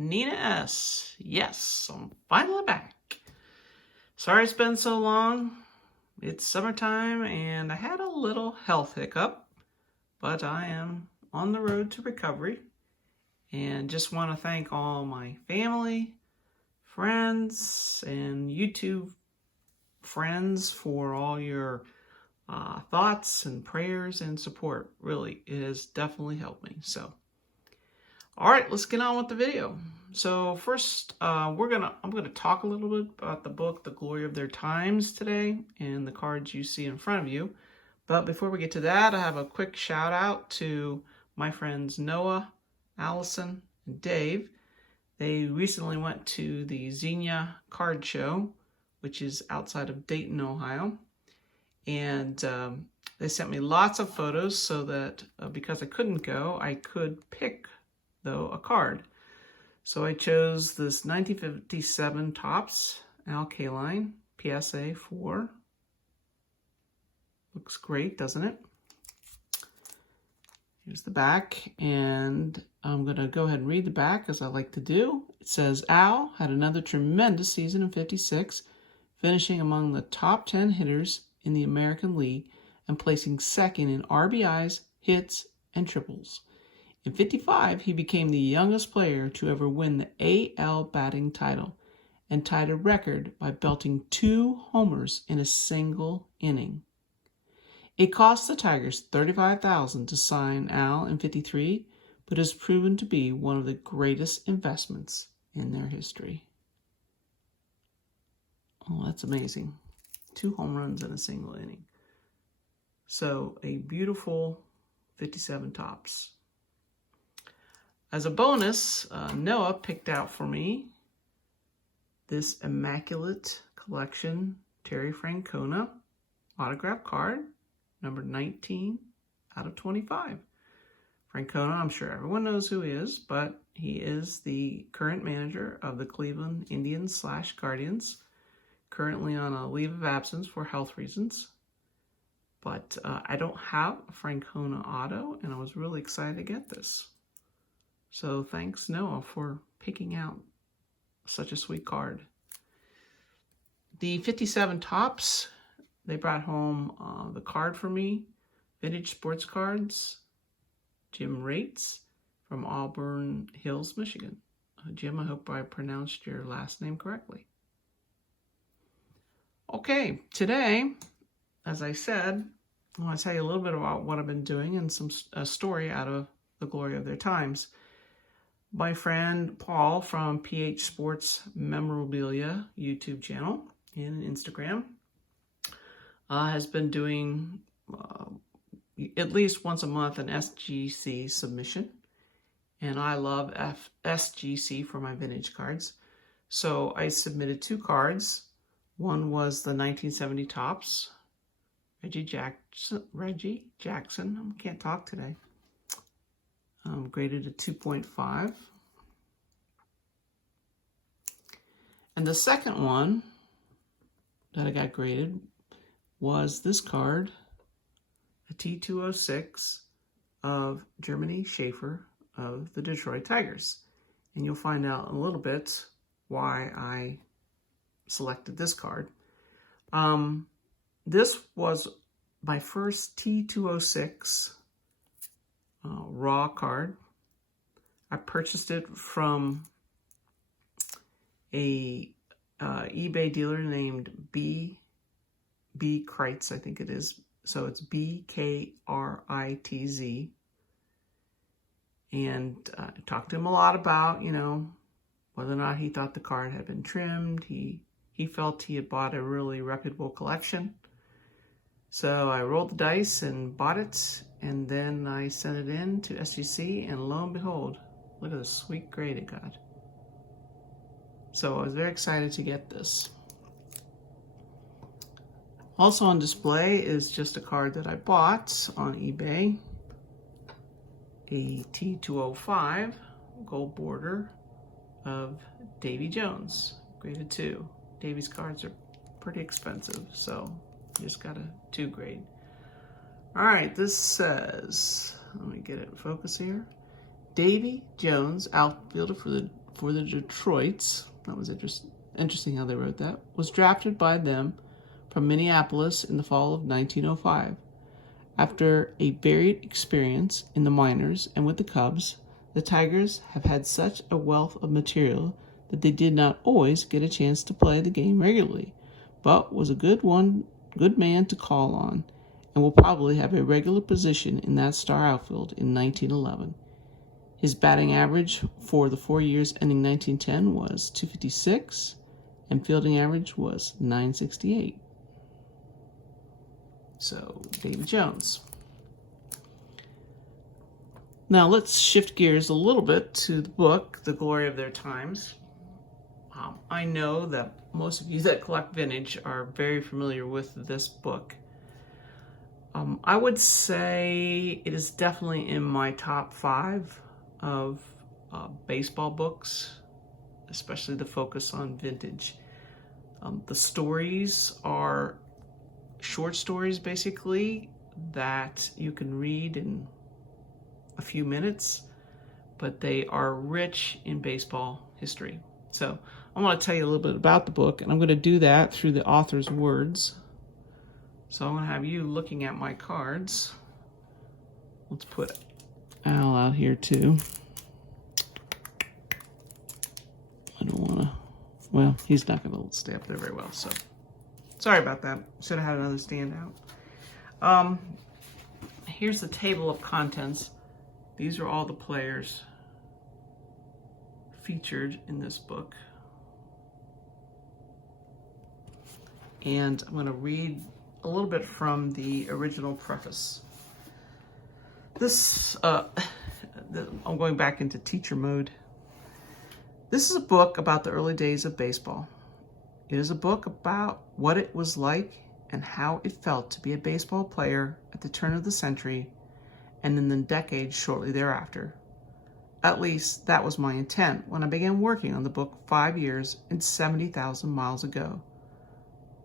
Nina S. Yes, I'm finally back. Sorry it's been so long. It's summertime and I had a little health hiccup, but I am on the road to recovery and just want to thank all my family, friends, and YouTube friends for all your thoughts and prayers and support. Really, it has definitely helped me. So, all right, let's get on with the video. So first, I'm gonna talk a little bit about the book, The Glory of Their Times today, and the cards you see in front of you. But before we get to that, I have a quick shout out to my friends Noah, Allison, and Dave. They recently went to the Xenia card show, which is outside of Dayton, Ohio. And they sent me lots of photos so that because I couldn't go, I could pick, though, a card. So I chose this 1957 Topps Al Kaline PSA 4. Looks great, doesn't it? Here's the back, and I'm going to go ahead and read the back as I like to do. It says, Al had another tremendous season in 56, finishing among the top 10 hitters in the American League and placing second in RBIs, hits, and triples. In 55, he became the youngest player to ever win the AL batting title and tied a record by belting 2 homers in a single inning. It cost the Tigers $35,000 to sign Al in 53, but has proven to be one of the greatest investments in their history. Oh, that's amazing. 2 home runs in a single inning. So a beautiful 57 Topps. As a bonus, Noah picked out for me this Immaculate Collection Terry Francona autograph card, number 19 out of 25. Francona, I'm sure everyone knows who he is, but he is the current manager of the Cleveland Indians / Guardians, currently on a leave of absence for health reasons. But I don't have a Francona auto, and I was really excited to get this. So thanks, Noah, for picking out such a sweet card. The 57 Topps, they brought home the card for me, Vintage Sports Cards, Jim Rates from Auburn Hills, Michigan. Jim, I hope I pronounced your last name correctly. Okay, today, as I said, I want to tell you a little bit about what I've been doing and a story out of The Glory of Their Times. My friend Paul from PH Sports Memorabilia YouTube channel and Instagram has been doing at least once a month an SGC submission. And I love SGC for my vintage cards. So I submitted 2 cards. One was the 1970 Topps, Reggie Jackson, I can't talk today. Graded a 2.5. And the second one that I got graded was this card, a T206 of Germany Schaefer of the Detroit Tigers. And you'll find out in a little bit why I selected this card. This was my first T206 raw card. I purchased it from a eBay dealer named B Kreitz, I think it is. So it's BKRITZ. And I talked to him a lot about, whether or not he thought the card had been trimmed. He felt he had bought a really reputable collection. So I rolled the dice and bought it, and then I sent it in to SGC, and lo and behold, look at the sweet grade it got. So I was very excited to get this. Also on display is just a card that I bought on eBay, a T205 gold border of Davy Jones, graded 2. Davy's cards are pretty expensive, so just got a 2 grade. All right, this says, let me get it in focus here. Davy Jones, outfielder for the Detroits, that was interesting how they wrote that, was drafted by them from Minneapolis in the fall of 1905. After a varied experience in the minors and with the Cubs, the Tigers have had such a wealth of material that they did not always get a chance to play the game regularly, but was a good man to call on, and will probably have a regular position in that star outfield in 1911. His batting average for the 4 years ending 1910 was .256, and fielding average was .968. So, Davy Jones. Now let's shift gears a little bit to the book, The Glory of Their Times. I know that most of you that collect vintage are very familiar with this book. I would say it is definitely in my top 5 of baseball books, especially the focus on vintage. The stories are short stories, basically, that you can read in a few minutes, but they are rich in baseball history. So I want to tell you a little bit about the book, and I'm going to do that through the author's words. So I'm going to have you looking at my cards. Let's put Al out here too. I don't want to, well, he's not going to stay up there very well, so sorry about that. Should have had another standout. Here's the table of contents. These are all the players featured in this book. And I'm going to read a little bit from the original preface. I'm going back into teacher mode. This is a book about the early days of baseball. It is a book about what it was like and how it felt to be a baseball player at the turn of the century and in the decades shortly thereafter. At least that was my intent when I began working on the book 5 years and 70,000 miles ago.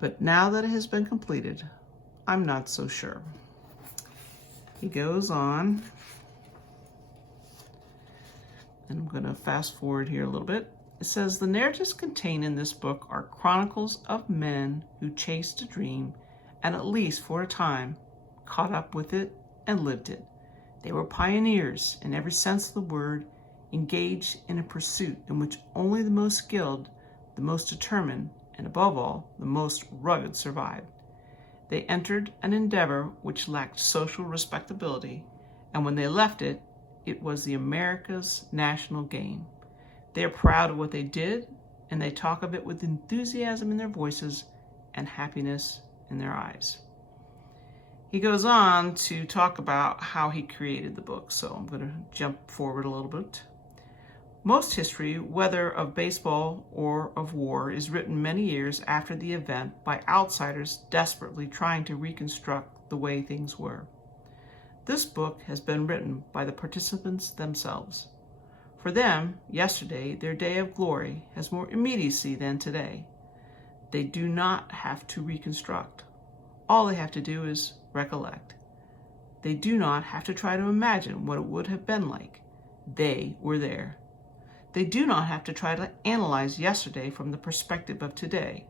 But now that it has been completed, I'm not so sure. He goes on, and I'm going to fast forward here a little bit. It says, the narratives contained in this book are chronicles of men who chased a dream and, at least for a time, caught up with it and lived it. They were pioneers in every sense of the word, engaged in a pursuit in which only the most skilled, the most determined, and above all, the most rugged survived. They entered an endeavor which lacked social respectability, and when they left it, it was the America's national game. They are proud of what they did, and they talk of it with enthusiasm in their voices and happiness in their eyes. He goes on to talk about how he created the book, so I'm going to jump forward a little bit. Most history, whether of baseball or of war, is written many years after the event by outsiders desperately trying to reconstruct the way things were. This book has been written by the participants themselves. For them, yesterday, their day of glory, has more immediacy than today. They do not have to reconstruct. All they have to do is recollect. They do not have to try to imagine what it would have been like. They were there. They do not have to try to analyze yesterday from the perspective of today.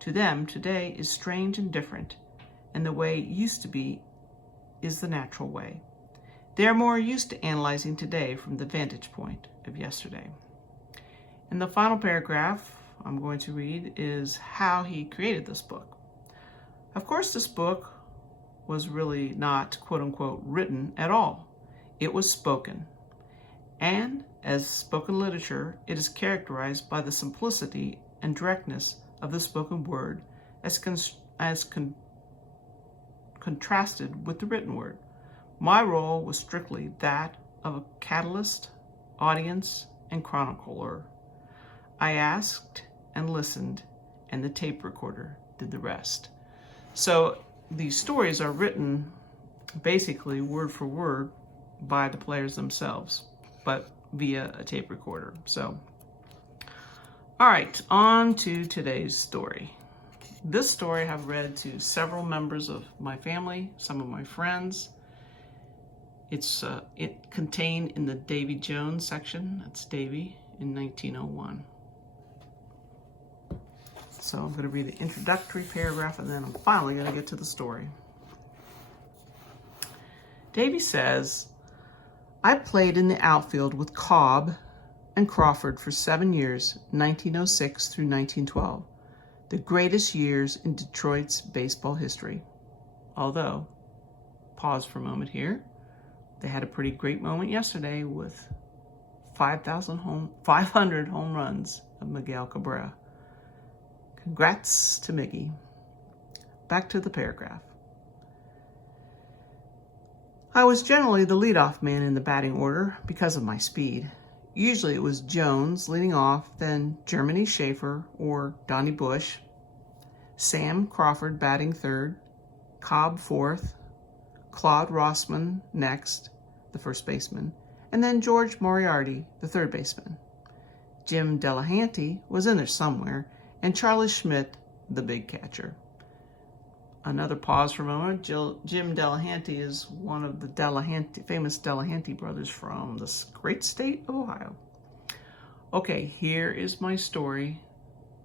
To them, today is strange and different, and the way it used to be is the natural way. They are more used to analyzing today from the vantage point of yesterday. And the final paragraph I'm going to read is how he created this book. Of course, this book was really not, quote-unquote, written at all. It was spoken. And as spoken literature, it is characterized by the simplicity and directness of the spoken word as contrasted with the written word. My role was strictly that of a catalyst, audience, and chronicler. I asked and listened, and the tape recorder did the rest. So these stories are written basically word for word by the players themselves, but via a tape recorder. So, all right, on to today's story. This story I have read to several members of my family, some of my friends. It's contained in the Davy Jones section. That's Davy. in 1901. So I'm going to read the introductory paragraph and then I'm finally going to get to the story. Davy says, I played in the outfield with Cobb and Crawford for 7 years, 1906 through 1912, the greatest years in Detroit's baseball history. Although, pause for a moment here, they had a pretty great moment yesterday with 500 home runs of Miguel Cabrera. Congrats to Miggy. Back to the paragraph. I was generally the leadoff man in the batting order because of my speed. Usually it was Jones leading off, then Germany Schaefer or Donnie Bush, Sam Crawford batting third, Cobb fourth, Claude Rossman next, the first baseman, and then George Moriarty, the third baseman. Jim Delahanty was in there somewhere, and Charlie Schmidt, the big catcher. Another pause for a moment. Jim Delahanty is one of the famous Delahanty brothers from the great state of Ohio. Okay, here is my story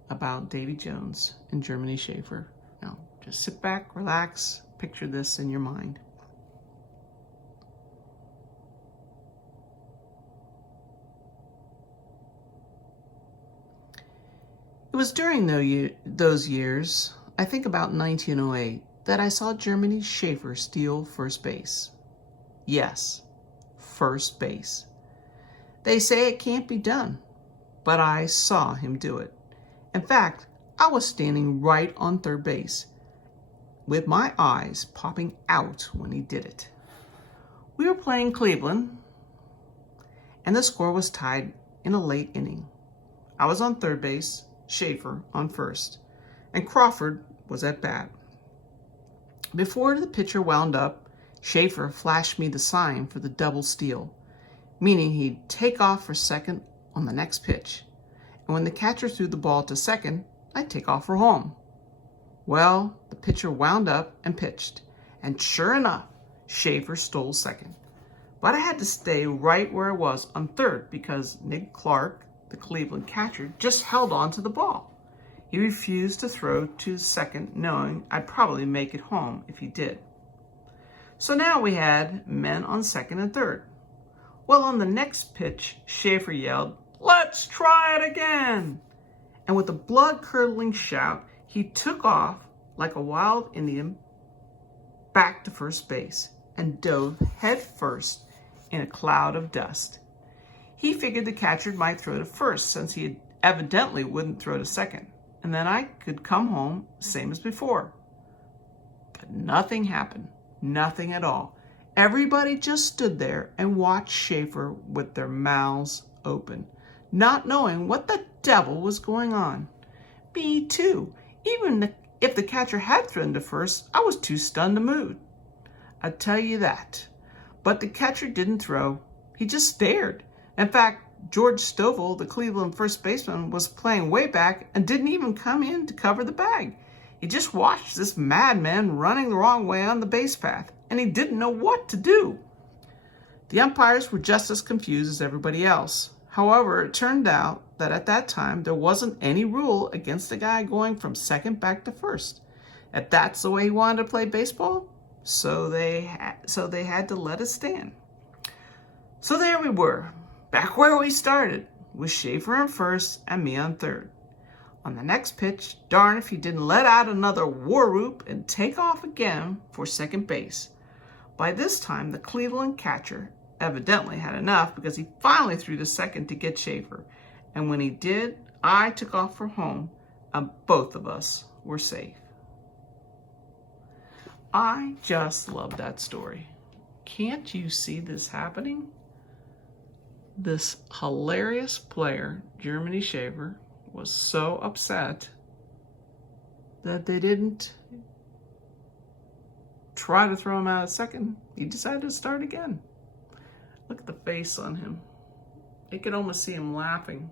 about Davy Jones and Germany Schaefer. Now, just sit back, relax, picture this in your mind. It was during those years, I think about 1908, that I saw Germany Schaefer steal first base. Yes, first base. They say it can't be done, but I saw him do it. In fact, I was standing right on third base, with my eyes popping out when he did it. We were playing Cleveland, and the score was tied in a late inning. I was on third base, Schaefer on first, and Crawford was at bat. Before the pitcher wound up, Schaefer flashed me the sign for the double steal, meaning he'd take off for second on the next pitch, and when the catcher threw the ball to second, I'd take off for home. Well, the pitcher wound up and pitched, and sure enough, Schaefer stole second. But I had to stay right where I was on third because Nick Clark, the Cleveland catcher, just held on to the ball. He refused to throw to second, knowing I'd probably make it home if he did. So now we had men on second and third. Well, on the next pitch, Schaefer yelled, "Let's try it again!" And with a blood-curdling shout, he took off like a wild Indian back to first base and dove head first in a cloud of dust. He figured the catcher might throw to first since he evidently wouldn't throw to second, and then I could come home same as before. But nothing happened, nothing at all. Everybody just stood there and watched Schaefer with their mouths open, not knowing what the devil was going on. Me too. Even if the catcher had thrown to first, I was too stunned to move. I tell you that. But the catcher didn't throw. He just stared. In fact, George Stovall, the Cleveland first baseman, was playing way back and didn't even come in to cover the bag. He just watched this madman running the wrong way on the base path, and he didn't know what to do. The umpires were just as confused as everybody else. However, it turned out that at that time, there wasn't any rule against the guy going from second back to first. If that's the way he wanted to play baseball, so they had to let it stand. So there we were, back where we started, with Schaefer on first and me on third. On the next pitch, darn if he didn't let out another war whoop and take off again for second base. By this time, the Cleveland catcher evidently had enough because he finally threw to second to get Schaefer. And when he did, I took off for home and both of us were safe. I just love that story. Can't you see this happening? This hilarious player, Germany Schaefer, was so upset that they didn't try to throw him out at second. He decided to start again. Look at the face on him. You could almost see him laughing.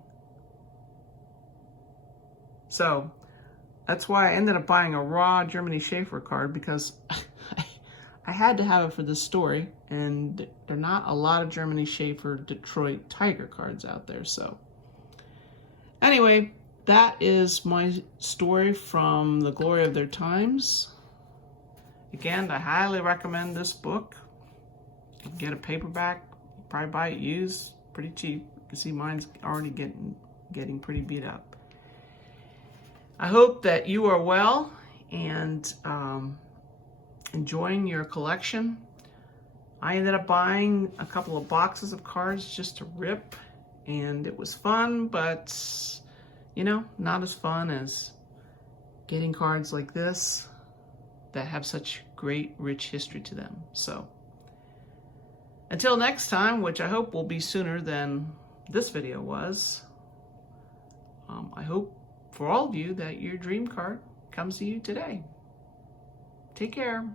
So that's why I ended up buying a raw Germany Schaefer card, because I had to have it for this story, and there are not a lot of Germany Schaefer Detroit Tiger cards out there. So Anyway, that is my story from The Glory of Their Times. Again, I highly recommend this book. You can get a paperback, probably buy it used, pretty cheap. You can see mine's already getting pretty beat up. I hope that you are well and enjoying your collection. I ended up buying a couple of boxes of cards just to rip, and it was fun, but you know, not as fun as getting cards like this that have such great, rich history to them. So, until next time, which I hope will be sooner than this video was, I hope for all of you that your dream card comes to you today. Take care.